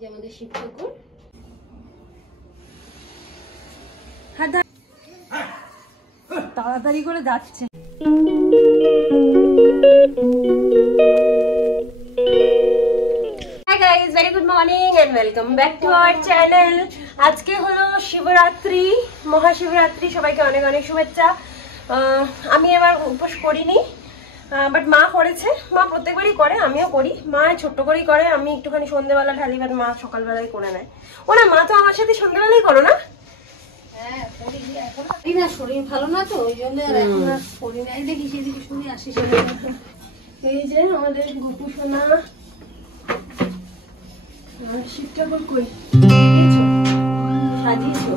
যে আমাদের শিব ঠাকুর তাড়াতাড়ি করে যাচ্ছে। Hi guys, very good morning and welcome back to our channel. আজকে হলো শিবরাত্রি, মহাশিবরাত্রি। সবাইকে অনেক অনেক শুভেচ্ছা। আমি এবার উপোস করিনি, বাট মা করেছে। মা প্রত্যেকবারই করে, আমিও করি। মা ছোট্ট করেই করে, আমি একটুখানি সন্ধ্যেবেলা ঢালি, বাট মা সকালবেলায় করে নেয়। ও না, মা তো আমার সাথে সন্ধ্যেবেলায় করো না? শরীর ভালো না তো, ওই জন্য এখন আর করি নাই। দেখি সেদিকে শুনে আসি। এই যে আমাদের গোপু সোনা শিব ঠাকুর কই সাজিয়েছো।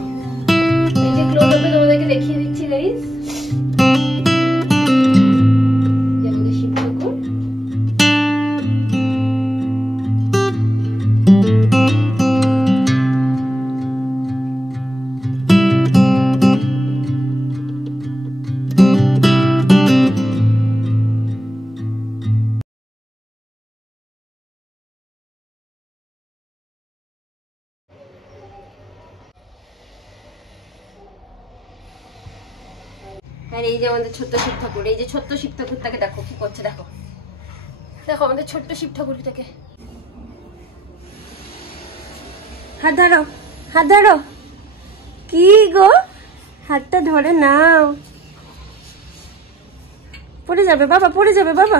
এই যে ক্লোজ আপে তোমাদেরকে দেখিয়ে দিচ্ছি গাইস, যে আমাদের শিব ঠাকুর। আর এই যে আমাদের ছোট্ট শিব ঠাকুর, এই যে ছোট্ট শিব ঠাকুরটাকে দেখো কি করছে, দেখো দেখো আমাদের ছোট্ট শিব ঠাকুরটাকে। হাত ধরো, হাত ধরো। কি গো, হাতটা ধরে নাও, পড়ে যাবে বাবা, পড়ে যাবে বাবা।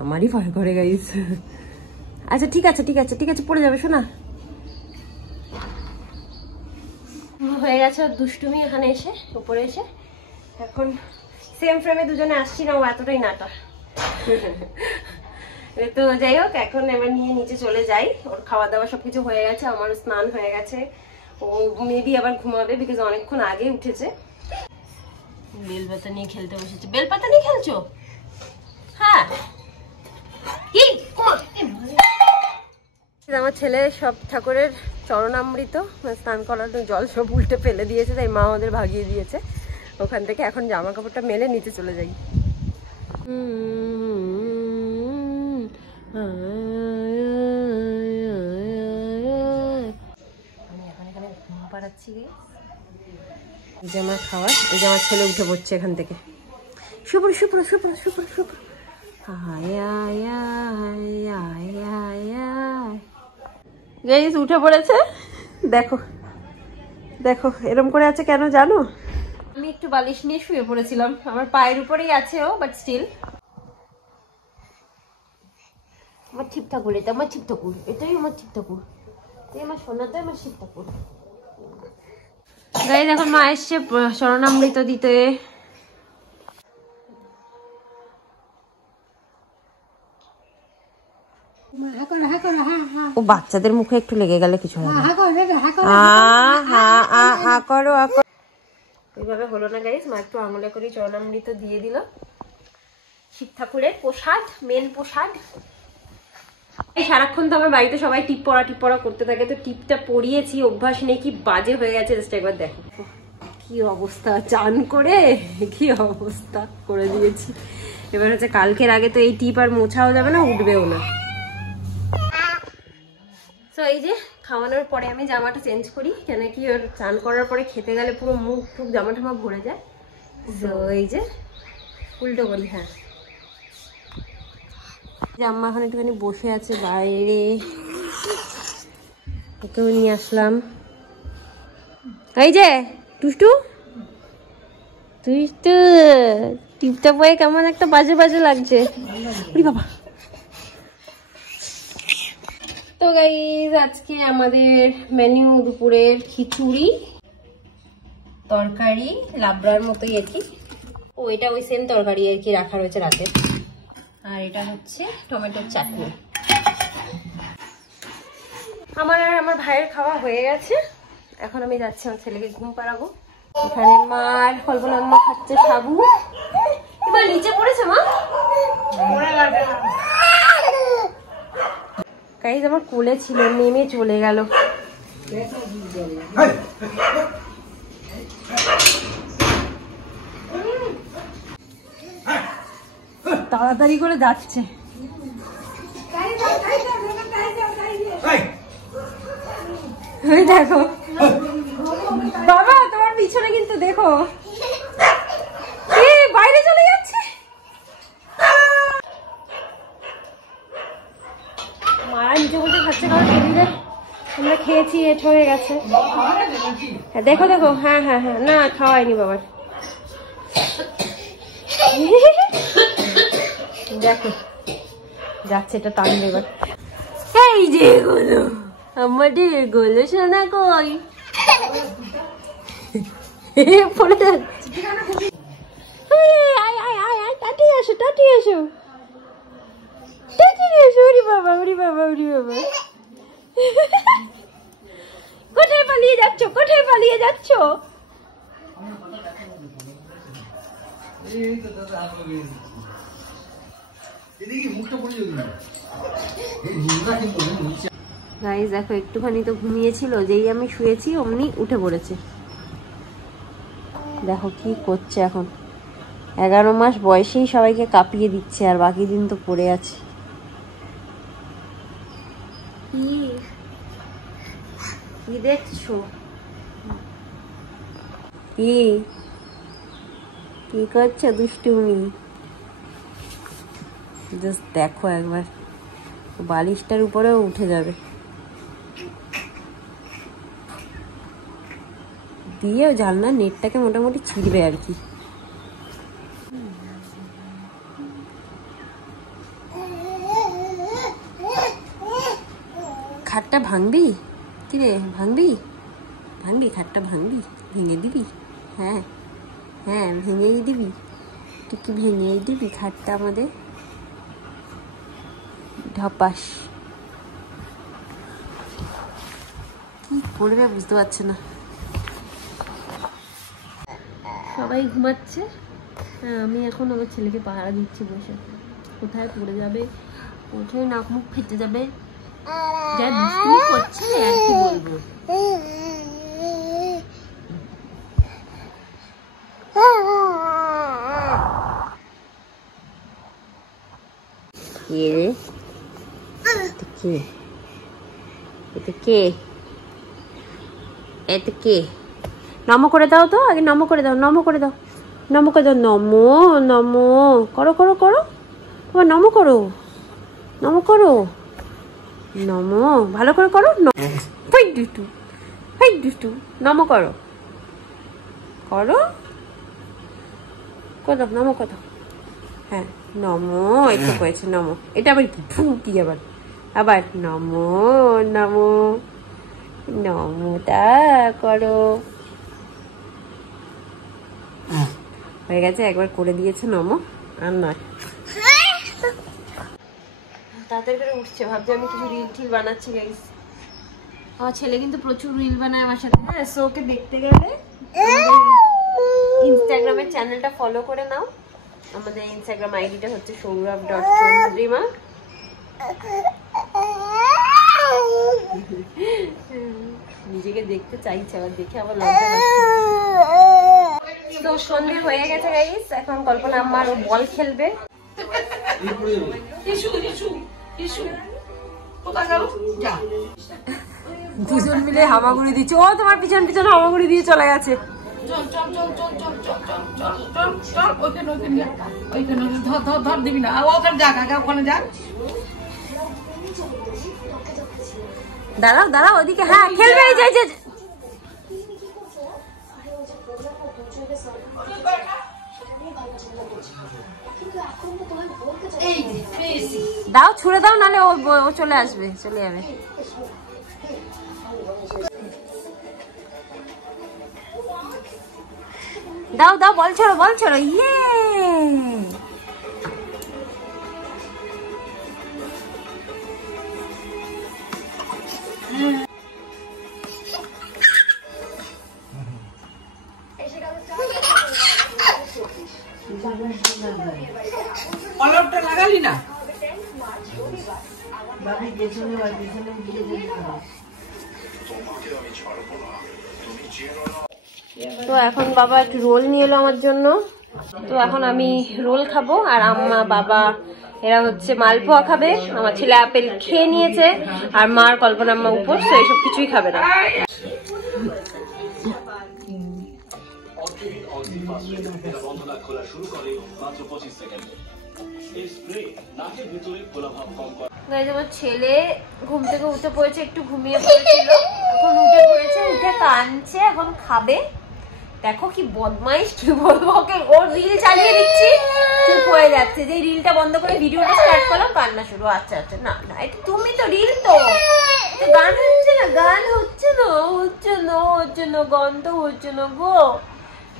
আমারই ভয় করে গাইস। আচ্ছা ঠিক আছে ঠিক আছে ঠিক আছে, পড়ে যাবে শোনা। হয়ে গেছে দুষ্টুমি এখানে এসে, উপরে এসে। এখন সেম ফ্রেমে দুজনে আসছি না, ও এতটাই নাটা। তো যাই হোক, এখন এবার নিয়ে নিচে চলে যাই। ওর খাওয়া দাওয়া সবকিছু হয়ে গেছে, আমারও স্নান হয়ে গেছে। ও মেবি আবার ঘুমাবে, বিকজ অনেকক্ষণ আগে উঠেছে। বেলপাতা নিয়ে খেলতে বসেছে। বেলপাতা নিয়ে খেলছো? হ্যাঁ। কি আমার ছেলে সব ঠাকুরের চরণামৃত স্নান করার জল সব উল্টে ফেলে দিয়েছে, তাই মা আমাদের ভাগিয়ে দিয়েছে ওখান থেকে। এখন জামা কাপড়টা মেলে নিচে চলে যাই। আমি এখন এখানে ঘুম পাড়াচ্ছি। এই যে আমার খাওয়ার, এই যে আমার ছেলে উঠে পড়ছে এখান থেকে। শুভ্র শুভ্র শুভ্র শুভ্র শুভ্র। গাইস উঠে পড়েছে, দেখো দেখো এরম করে আছে কেন জানো? আমি একটু বালিশ নিয়ে শুয়ে পড়েছিলাম, আমার পায়ের উপরেই আছে ও, বাট স্টিল। আমার শিব ঠাকুর, এটা আমার শিব ঠাকুর, এটাই আমার শিব ঠাকুর, এই আমার সোনাটাই আমার শিব ঠাকুর। গাইস এখন মা এসছে চরণামৃত দিতে। ও বাচ্চাদের মুখে একটু লেগে গেলে কিছু হয় না। ওইভাবে হলো না গাইস, মা একটু আঙুলে করে চরণামৃত দিয়ে দিল। শিব ঠাকুরের প্রসাদ, মেন প্রসাদ। এই সারাক্ষণ তো আমার বাড়িতে সবাই টিপ পড়া করতে থাকে, তো টিপটা পরিয়েছি, অভ্যাস নেই। কি বাজে হয়ে গেছে, জাস্ট একবার দেখো কি অবস্থা। চান করে কি অবস্থা করে দিয়েছি। এবার হচ্ছে কালকের আগে তো এই টিপ আর মোছাও যাবে না, উঠবেও না। তো এই যে খাওয়ানোর পরে আমি জামাটা চেঞ্জ করি, কেন কি ওর চান করার পরে খেতে গেলে পুরো মুখ টুক জামা টামা ভরে যায়। তো এই যে উল্টো করি। হ্যাঁ, আম্মা এখন একটুখানি বসে আছে বাইরে, ওকেও নিয়ে আসলাম। এই যে টুষ্টু, তুই তো টিপটা পরে কেমন একটা বাজে বাজে লাগছে। বাবা। তো গাইস আজকে আমাদের মেনু দুপুরের খিচুড়ি, তরকারি লাবড়ার মতোই আর কি। ও এটা ওই সেম তরকারি আর কি রাখা রয়েছে রাতে। আর এটা হচ্ছে টমেটোর চাটনি। আমার আর আমার ভাইয়ের খাওয়া হয়ে গেছে, এখন আমি যাচ্ছি আমার ছেলেকে ঘুম পাড়াবো। এখানে মার কল্পনাম্মা খাচ্ছে সাবু। এবার নিচে পড়েছে মা। গাইস আমার কোলে ছিল, নেমে চলে গেল। তাড়াতাড়ি করে যাচ্ছে। তুমি দেখো বাবা, তোমার পিছনে কিন্তু দেখো বাইরে চলে যাচ্ছে। মারা নিচে বলতে খাচ্ছে, কারণ টেবিলে আমরা খেয়েছি, এট হয়ে গেছে। দেখো দেখো, হ্যাঁ হ্যাঁ হ্যাঁ, না খাওয়াইনি বাবার। দেখো যাচ্ছে, এটা টানবে এবার। এই যে গোলো, আমাদের গোলো সোনা কই পড়ে যাচ্ছে। টাটি আসো, টাটি আসো, টাটি আসো। ওরে বাবা, ওরে বাবা, ওরে বাবা, কোথায় পালিয়ে যাচ্ছ, কোথায় পালিয়ে যাচ্ছ? গাইস দেখো, একটুখানি তো ঘুমিয়েছিল, যেই আমি শুয়েছি অমনি উঠে পড়েছে। দেখো কি করছে এখন। 11 মাস বয়সেই সবাইকে কাঁপিয়ে দিচ্ছে, আর বাকি দিন তো পড়ে আছে। কি দেখছো? কি করছো দুষ্টুমি? জাস্ট দেখো একবার, বালিশটার উপরেও উঠে যাবে। দিয়েও জানলার নেটটাকে মোটামুটি ছিঁড়বে আর কি। খাটটা ভাঙবি? কিরে ভাঙবি? ভাঙবি খাটটা, ভাঙবি? ভেঙে দিবি? হ্যাঁ হ্যাঁ, ভেঙেই দিবি। তুই কি ভেঙেই দিবি খাটটা আমাদের? ঢপাস। কি করবে বুঝতে পারছে না। সবাই ঘুমাচ্ছে, আমি এখন আমার ছেলেকে পাহারা দিচ্ছি বসে। কোথায় পড়ে যাবে, কোথায় নাক মুখ ফেটে যাবে, যা দুষ্টুমি করছে আর কি বলবো। নমো করে দাও তো, আগে নমো করে দাও, নমো করে দাও, নমো করে দাও, নমো নমো করো করো করো, তোমার নমো করো, নমো করো, নমো ভালো করে করো। দুষ্টু, দুষ্টু, নমো করো, করো কোথাও, নমো কোথাও। হ্যাঁ নমো, এটা করেছে নমো। এটা আবার কি ফুটি, আবার আবার নমো নমো, নমোটা করো। হয়ে গেছে, একবার করে দিয়েছে নমো, আর নয়। তাড়াতাড়ি করে উঠছে, ভাবছি আমি কিছু রিল টিল বানাচ্ছি গাইস। আমার ছেলে কিন্তু প্রচুর রিল বানায় আমার সাথে। হ্যাঁ, সো ওকে দেখতে গেলে ইনস্টাগ্রামের চ্যানেলটা ফলো করে নাও। আমাদের ইনস্টাগ্রাম আইডিটা হচ্ছে সৌরভ.চন্দ্রিমা। নিজেকে দেখতে চাইছে, আবার দেখে আবার লজ্জা লাগছে। তো সন্ধে হয়ে গেছে গাইস, এখন কল্পনা আমার বল খেলবে। দুজন মিলে হামাগুড়ি দিচ্ছে। ও তোমার পিছন পিছন হামাগুড়ি দিয়ে চলে গেছে। দাঁড়াও দাঁড়াও, ওদিকে হ্যাঁ খেলবে। দাও, ছুড়ে দাও, নাহলে ও চলে আসবে, চলে যাবে। দাও দাও, বল ছোড়ো, বল ছোড়ো। ইয়ে অলপটা লাগালি না? তো এখন বাবা একটু রোল নিয়ে এলো আমার জন্য। তো এখন আমি রোল খাবো আর আম্মা বাবা এরা হচ্ছে মালপোয়া খাবে, আমার ছেলে আপেল খেয়ে নিয়েছে আর মার কল্পনা আম্মা উপোস, তো এইসব কিছুই খাবে না। আমার ছেলে ঘুম থেকে উঠে পড়েছে, একটু ঘুমিয়ে পড়েছিল, এখন উঠে পড়েছে, উঠে কাঁদছে, এখন খাবে। দেখো কি বদমাইশ, কি বলবো ওকে, ওর রিল চালিয়ে দিচ্ছি চুপ হয়ে যাচ্ছে, যে রিলটা বন্ধ করে ভিডিওটা স্টার্ট করলাম কান্না শুরু। আচ্ছা আচ্ছা, না না এটা তুমি তো রিল তো গান হচ্ছে না, গান হচ্ছে না, হচ্ছে না, হচ্ছে না, গান তো হচ্ছে না গো,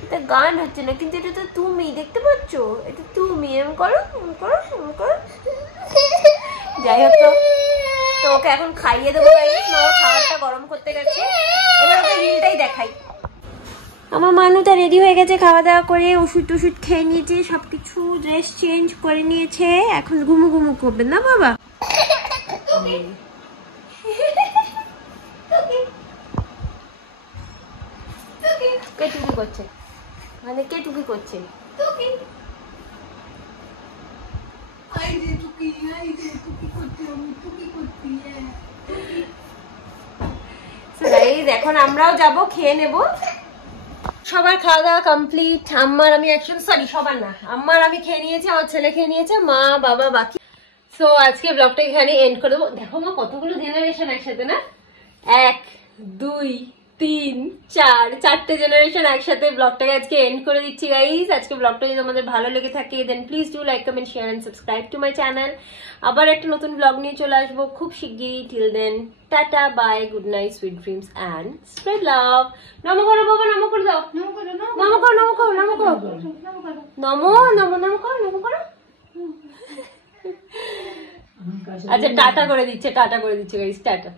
এটা গান হচ্ছে না, কিন্তু এটা তো তুমি দেখতে পাচ্ছ, এটা তুমি, এম করো এম করো এম করো। যাই হোক, তো ওকে এখন খাইয়ে দেবো, খাবারটা গরম করতে গেছে, এবার ওকে রিলটাই দেখাই। আমার মানুটা রেডি হয়ে গেছে, খাওয়া দাওয়া করে ওষুধ টষুধ খেয়ে নিয়েছে, সবকিছু ড্রেস চেঞ্জ করে নিয়েছে, এখন ঘুমু ঘুমু করবে না বাবা। কে টুকি করছে, মানে কে টুকি করছে? এখন আমরাও যাব, খেয়ে নেব। সবার খাওয়া দাওয়া কমপ্লিট, আম্মার আমি একসাথে, সরি সবার না, আম্মার আমি খেয়ে নিয়েছি, আমার ছেলে খেয়ে নিয়েছে, মা বাবা বাকি। সো আজকে ব্লগটা এখানে এন্ড করে দেবো। দেখো মা কতগুলো জেনারেশন একসাথে, না 1 2 3 4 চারটে জেনারেশন একসাথে। ব্লগটাকে আজকে এন্ড করে দিচ্ছি গাইস। আজকে ব্লগটা যদি তোমাদের ভালো লেগে থাকে then please do like, comment, share and subscribe to my channel. আবার একটা নতুন ব্লগ নিয়ে চলে আসবো খুব শিগগিরই। Till then tata, bye, good night, sweet dreams and spread love. নমো করো বাবা, নমো করে দাও, নমো করো, নমো করো, নমো করো, নমো করো, নমো নমো নমো করো, নমো করো। আচ্ছা টাটা করে দিচ্ছে, টাটা করে দিচ্ছে গাইস, টাটা।